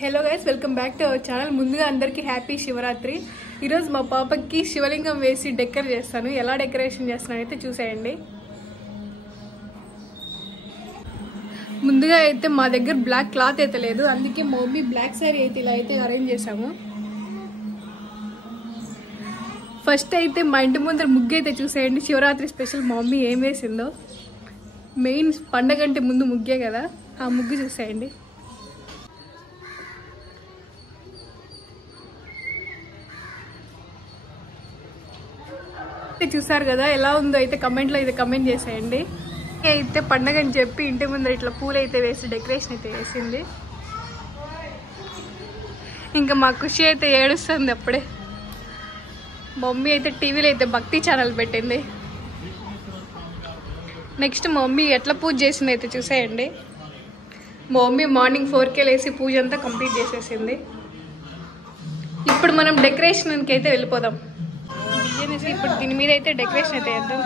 Hello guys, welcome back to our channel. ముందుగా అందరికీ happy Shivaratri. ఈరోజు మా పాపకి శివలింగం వేసి డెకరేట్ చేస్తాను. ఎలా డెకరేషన్ చేస్తాను అయితే చూసేయండి. ముందుగా అయితే మా దగ్గర బ్లాక్ క్లాత్ అయితే లేదు, అందుకే మా మమ్మీ బ్లాక్ శారీ అయితే ఇలా అయితే అరేంజ్ చేసాము. ఫస్ట్ అయితే మా ఇంటి ముందర ముగ్గు అయితే చూసేయండి. శివరాత్రి స్పెషల్ మా మమ్మీ ఏం వేసిందో. మెయిన్ పండగంటే ముందు ముగ్గే కదా, ఆ ముగ్గు చూసేయండి. చూసారు కదా ఎలా ఉందో, అయితే కమెంట్లో అయితే కమెంట్ చేసేయండి. అయితే పండగ అని చెప్పి ఇంటి ముందర ఇట్లా పూలు అయితే వేసి డెకరేషన్ అయితే వేసింది. ఇంకా మా ఖుషి అయితే ఏడుస్తుంది అప్పుడే. మమ్మీ అయితే టీవీలో అయితే భక్తి ఛానల్ పెట్టింది. నెక్స్ట్ మా మమ్మీ ఎట్లా పూజ చేసింది అయితే చూసేయండి. మా మమ్మీ మార్నింగ్ 4కే లేసి పూజ అంతా కంప్లీట్ చేసేసింది. ఇప్పుడు మనం డెకరేషన్కి అయితే వెళ్ళిపోదాం. ఇప్పుడు దీని మీద అయితే డెకరేషన్ అయితే చేద్దాం.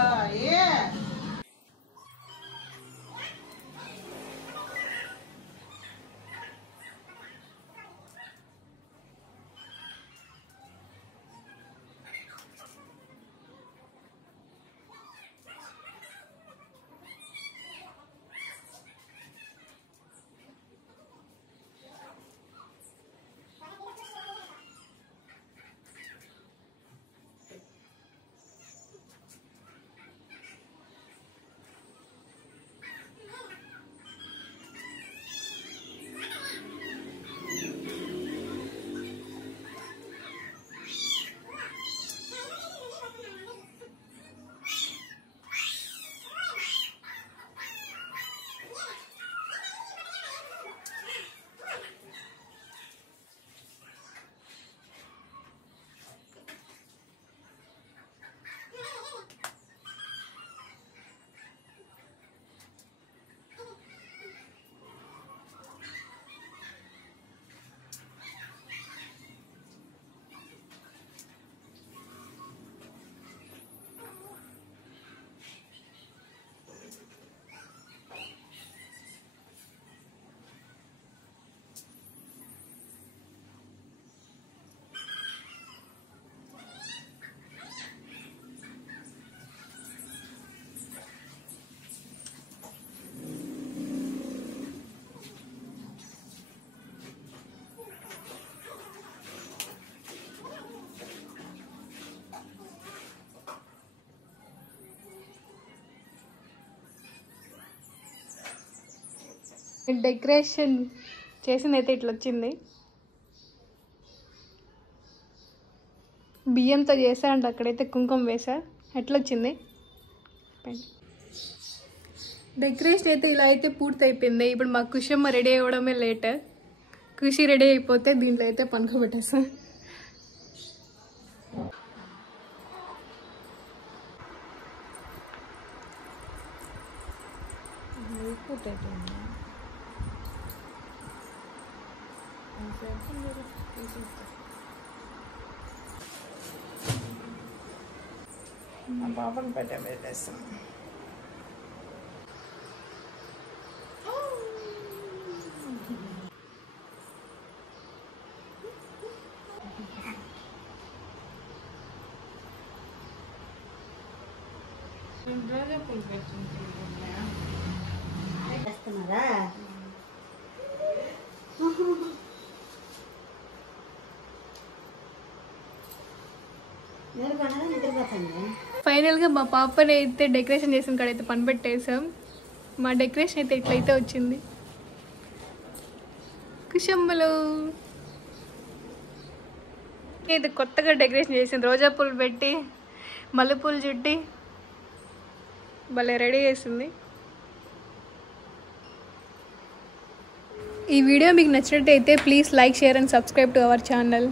డెకరేషన్ చేసింది అయితే ఇట్లా వచ్చింది. బియ్యంతో చేసా అంటే అక్కడైతే కుంకుమ వేసా. ఎట్లా వచ్చింది డెకరేషన్ అయితే ఇలా అయితే పూర్తి అయిపోయింది. ఇప్పుడు మా కుషమ్మ రెడీ అవ్వడమే లేట్. ఖుషి రెడీ అయిపోతే దీంట్లో అయితే పనుకోబెట్టేస్తా. పాపను పెట్టేస్తాం. రోజాపూలు పెట్టుకుంటున్నారా? ఫైనల్ గా మా పాపని అయితే డెకరేషన్ చేసిన కాడైతే పని పెట్టేసాం. మా డెకరేషన్ అయితే ఇట్లయితే వచ్చింది. కుషమ్మలు ఇది కొత్తగా డెకరేషన్ చేసింది. రోజా పూలు పెట్టి మల్లెపూలు చుట్టి భలే రెడీ చేసింది. ఈ వీడియో మీకు నచ్చినట్టయితే please like, share and subscribe to our channel.